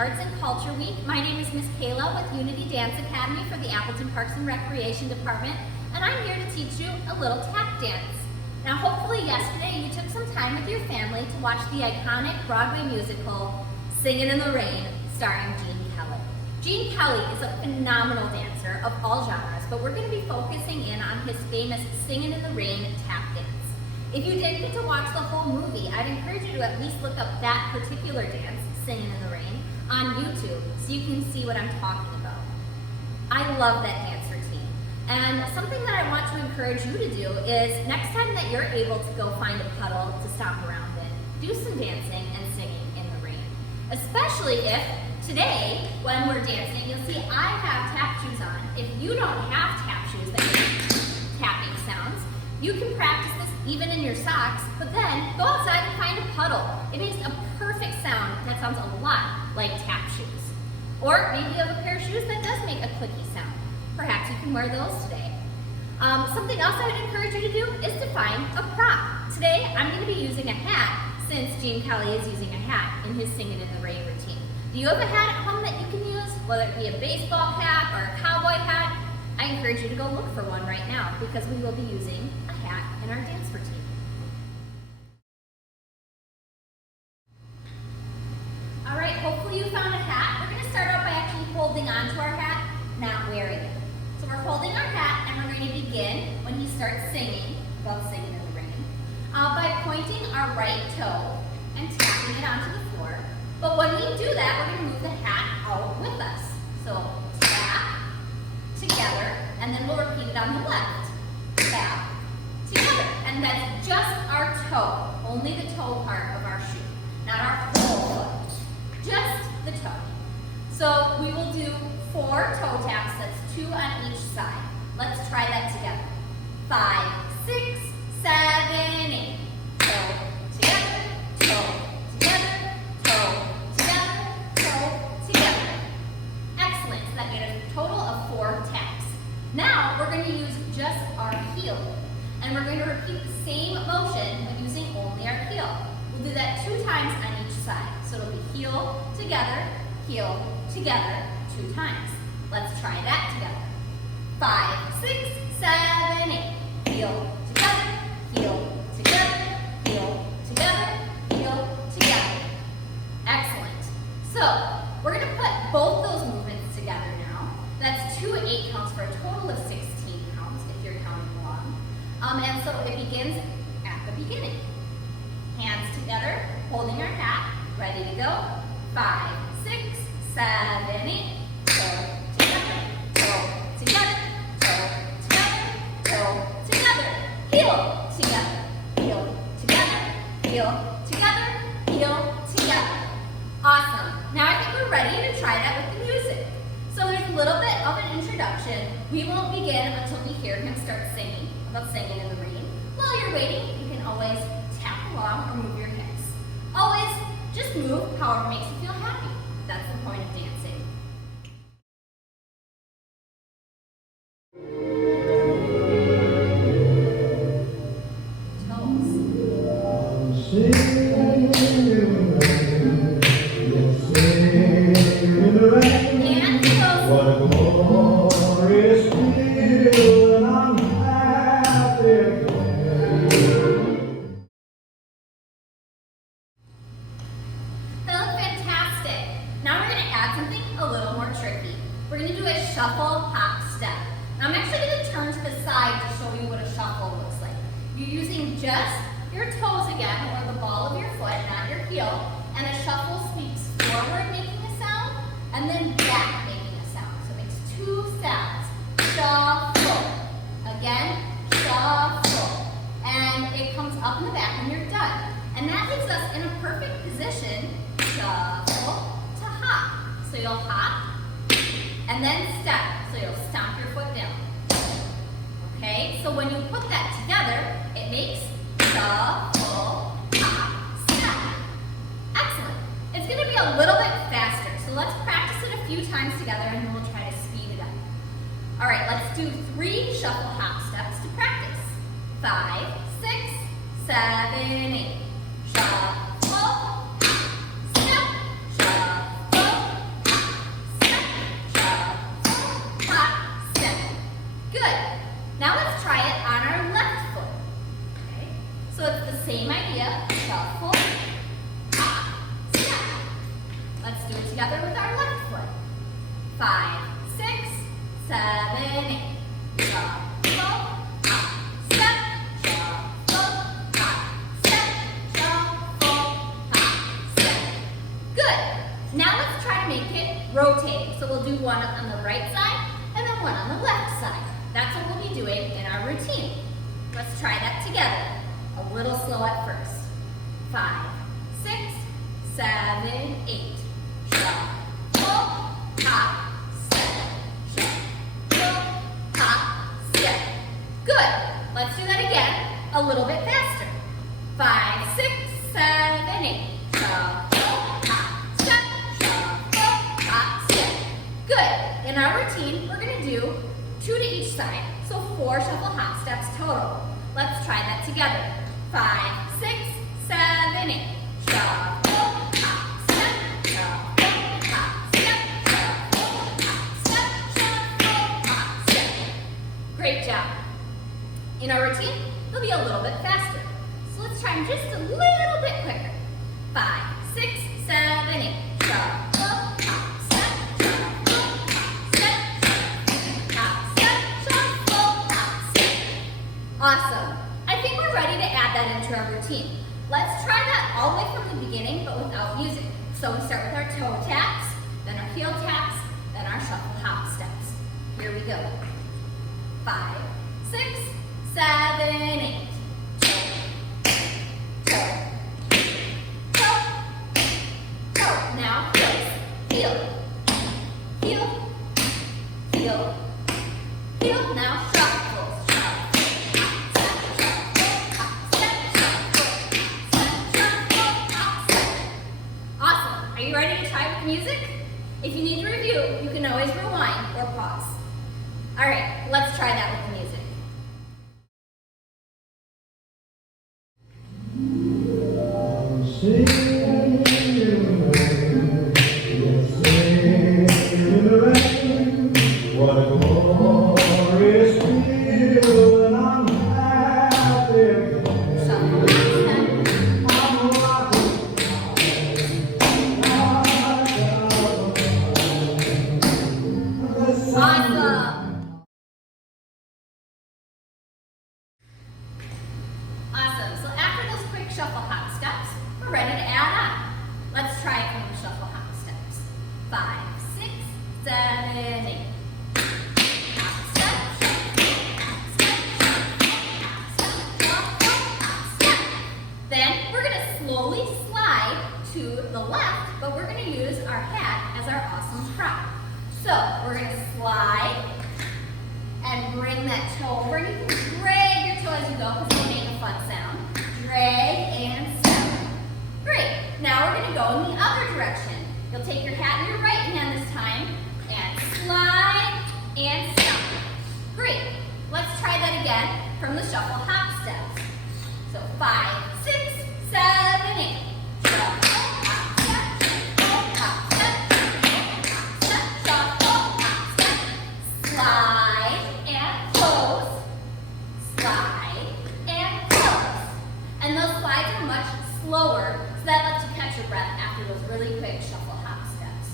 Arts and Culture Week. My name is Miss Kayla with Unity Dance Academy for the Appleton Parks and Recreation Department, and I'm here to teach you a little tap dance. Now hopefully yesterday you took some time with your family to watch the iconic Broadway musical, Singin' in the Rain, starring Gene Kelly. Gene Kelly is a phenomenal dancer of all genres, but we're going to be focusing in on his famous Singin' in the Rain tap dance. If you didn't get to watch the whole movie, I'd encourage you to at least look up that particular dance, Singin' in the Rain, on YouTube so you can see what I'm talking about. I love that dance routine. And something that I want to encourage you to do is next time that you're able to go find a puddle to stomp around in, do some dancing and singing in the rain. Especially if today, when we're dancing, you'll see I have tap shoes on. If you don't have tap shoes that make tapping sounds, you can practice this even in your socks, but then go outside and find a puddle. It makes a perfect sound that sounds a lot like tap shoes. Or maybe you have a pair of shoes that does make a clicky sound. Perhaps you can wear those today. Something else I would encourage you to do is to find a prop. Today, I'm going to be using a hat since Gene Kelly is using a hat in his Singin' in the Rain routine. Do you have a hat at home that you can use? Whether it be a baseball cap or a cowboy hat? I encourage you to go look for one right now because we will be using a hat in our dance routine. All right, hopefully you found a hat. We're going to start out by actually holding onto our hat, not wearing it. So we're holding our hat and we're going to begin when he starts singing, about Singin' in the Rain, by pointing our right toe and tapping it onto the floor. But when we do that, we're going to move the hat out with us. So tap, together, and then we'll repeat it on the left. Tap, together. And that's just our toe, only the toe part of our shoe, not our whole foot, just the toe. So we will do 4 toe taps, that's 2 on each side. Let's try that together. 5, 6, 7, 8. Toe, together, toe, together, toe, together, toe, together. Excellent, so that made a total of 4 taps. Now we're going to use just our heel, and we're going to repeat the same motion but using only our heel. We'll do that 2 times on each side. So it'll be heel, together, 2 times. Let's try that together. 5, 6, 7, 8. Heel, together, heel, together, heel, together, heel, together. Excellent. So we're going to put both those movements together now. That's 2 8 counts for a total of 16 counts if you're counting along. And so it begins at the beginning. Hands together, holding our hat, ready to go. 5, 6, 7, 8. Toe together, toe together, toe together, toe together. Heel together, heel together, heel together, heel together. Awesome. Now I think we're ready to try that with the music. So there's a little bit of an introduction. We won't begin until we hear him start singing about Singin' in the Rain. While you're waiting, you can always tap along or move your hips. Always just move however makes you feel happy. That's the point of dancing. We're going to do a shuffle hop step. Now I'm actually going to turn to the side to show you what a shuffle looks like. You're using just your toes again, or the ball of your foot, not your heel, and a shuffle sweeps forward making a sound, and then back making a sound. So it makes 2 sounds. Shuffle. Again, shuffle. And it comes up in the back when you're done. And that leaves us in a perfect position, shuffle to hop. So you'll hop, and then step, so you'll stomp your foot down. Okay, so when you put that together, it makes shuffle, hop, step. Excellent. It's going to be a little bit faster, so let's practice it a few times together and then we'll try to speed it up. All right, let's do 3 shuffle hop steps to practice. 5, 6, 7, 8. Shuffle, hop, step, shuffle, the left side. That's what we'll be doing in our routine. Let's try that together. A little slow at first. 5, 6, 7, 8. Shuffle, hop, step. Shuffle, hop, step. Good. Let's do that again. A little bit faster. 5, 6, 7, 8. Shuffle, hop, step. Shuffle, hop, step. Good. In our routine, we're going to do 2 to each side. So 4 shuffle hop steps total. Let's try that together. 5, 6, 7, 8. Shuffle, hop, step. Shuffle, hop, step. Shuffle, hop, step. Shuffle, hop, step. Great job. In our routine, they'll be a little bit faster. So let's try them just a little bit quicker. 5, 6, 7, 8. Shuffle, hop, step. Shuffle, hop, step. Hop, step. Shuffle, hop, step. Awesome. I think we're ready to add that into our routine. Let's try that all the way from the beginning, but without music. So we start with our toe taps, then our heel taps, then our shuffle hop steps. Here we go. 5, 6, 7, 8. Toe, toe, toe. Now heel, heel, heel, heel. Now shuffle, shuffle, hop, step, shuffle, hop, step. Awesome. Are you ready to try with music? If you need to review, you can always rewind or pause. All right, let's try that with the music. Singin in the rain, what a glorious feeling, I'm happy again. Shuffle, hop, step. I'm rocking. Awesome. Awesome. So after those quick shuffle hop steps, we're ready to add on. Let's try it from the shuffle hop steps. 5, 6, 7, 8. Hop step, shuffle, hop step, shuffle, hop step, shuffle, hop step. Then we're going to slowly slide to the left, but we're going to use our hat as our awesome prop. So we're going to slide and bring that toe over. You can drag your toe as you go because it'll make a fun sound. Drag and step. Great. Now we're going to go in the other direction. You'll take your hat in your right hand this time and slide and step. Great. Let's try that again from the shuffle hop steps. So 5, 6, 7, 8. Shuffle, hop, step, shuffle, hop, step, shuffle, hop, step, shuffle, hop, step. Slide and close. Slide and close. And those slides are much slower, so that lets you catch your breath after those really quick shuffle hop steps.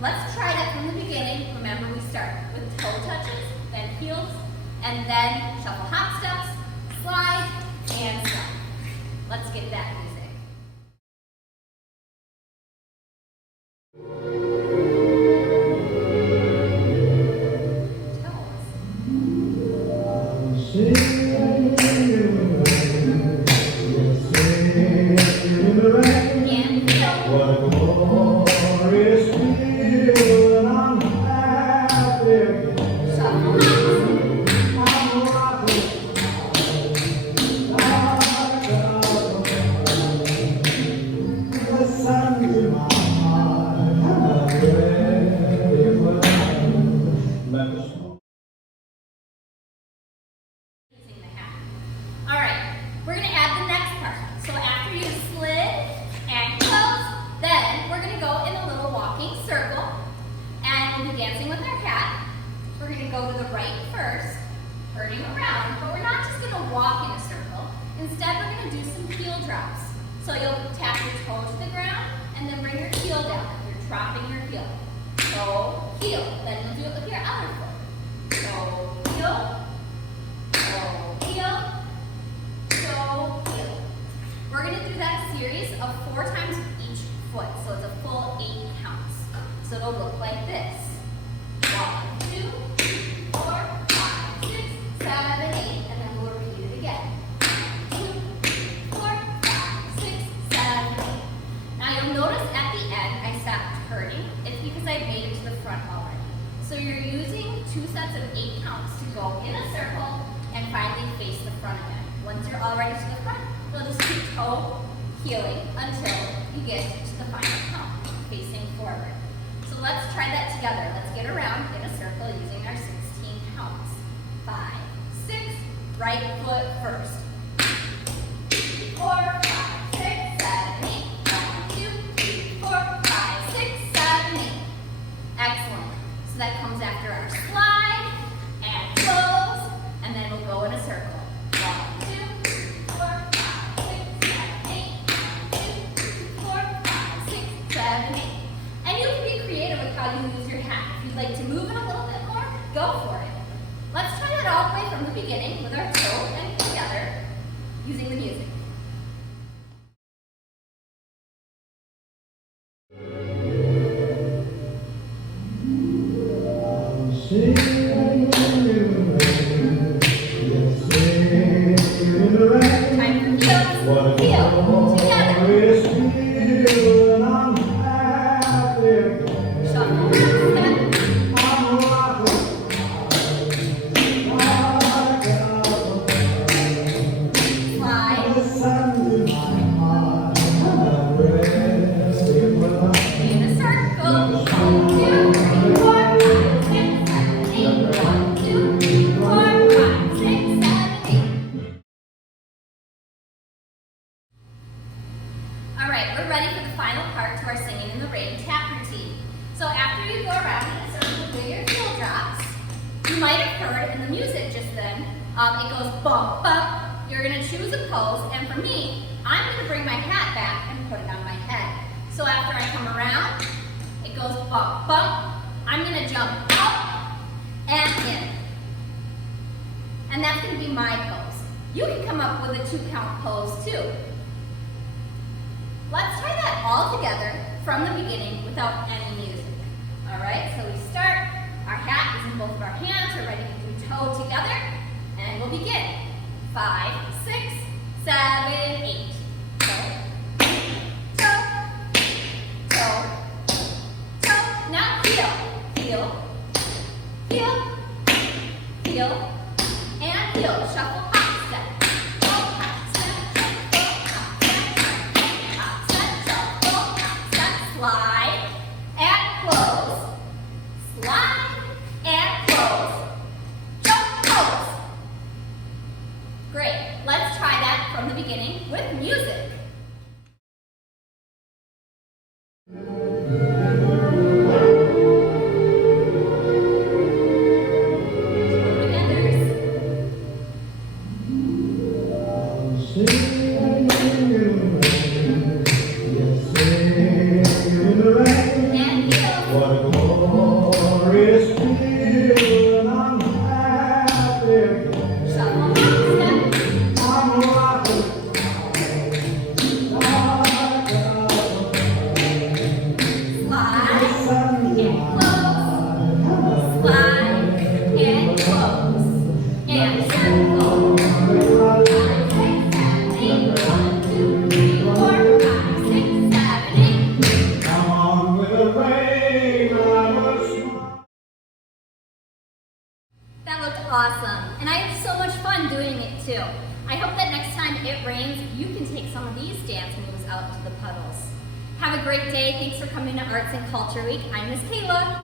Let's try that from the beginning. Remember, we start with toe touches, then heels, and then shuffle hop steps, slide, and step. Let's get that music. Singin in the rain, And heel. what a glorious feeling, I'm happy again. Shuffle hops. I'm rocking. The sun's in my heart, I'm ready for life. Let the smoke. Using the hat. All right, we're going to add the next part. So after you slid and close, then we're going to go in a little walking circle, and we'll be dancing with our hat. We're going to go to the right first, turning around, but we're not just going to walk in a circle. Instead, we're going to do some heel drops. So you'll tap your toe to the ground, and then bring your heel down. You're dropping your heel. Toe, heel. Then you'll do it with your other foot. Toe, heel. Toe, heel. Toe, heel. We're going to do that series of 4 times with each foot. So it's a full 8 counts. So it'll look like this. 1, 2, 8 counts to go in a circle and finally face the front again. Once you're all ready to the front, you'll just keep toe heeling until you get to the final count, facing forward. So let's try that together. Let's get around in a circle using our 16 counts. 5, 6, right foot first. 4, 5, 6, 7, 8. 1, 2, 3, 4, 5, 6, 7, 8. Excellent. So that comes after our slide and close, and then we'll go in a circle. 1, 2, 3, 4, 5, 6, 7, 8. 1, 2, 3, 4, 5, 6, 7, 8. And you can be creative with how you use your hat. If you'd like to move it a little bit more, go for it. Let's try that all the way from the beginning with our toe and together using the music. Singin in the rain. Time for heels. What a Heel. Together. glorious feeling. I'm happy again. Shuffle. Step. I'm rocking like Slide. the sun in my heart. I'm ready for In a circle. 1, 2, 3, 4, 5, 6, 7, 8. 1, 2, 3, 4, 5, 6, 7, 8. All right, we're ready for the final part to our Singing in the Rain tap routine. So after you go around in a circle with your heel drops, you might have heard in the music just then, it goes bump, bump. You're gonna choose a pose, and for me, I'm gonna bring my hat back and put it on my head. So after I come around, it goes bump, bump. I'm gonna jump up and in. And that's gonna be my pose. You can come up with a 2-count pose too. Let's try that all together from the beginning without any music. All right, so we start. Our hat is in both of our hands. We're ready to do toe together. And we'll begin. 5, 6, 7, 8. Toe, toe, toe, toe. Now heel, heel, heel, heel, and heel. Shuffle, hop, step. Hop, step, hop, step, hop, step, shuffle, hop, step, slide, and close. Slide, and close. Jump, pose. Great. Let's try that from the beginning with music. And heels. What a glorious feeling. I'm happy again. Shuffle, hop, step. I'm rocking like Slide, the sun in and my close. Slide, and close. And circle. 5, 6, 7, 8. 1, 2, 3, 4, 5, 6, 7, 8. Come on with the rain, I must smile. That looked awesome, and I had so much fun doing it too. I hope that next time it rains, you can take some of these dance moves out to the puddles. Have a great day. Thanks for coming to Arts and Culture Week. I'm Miss Kayla.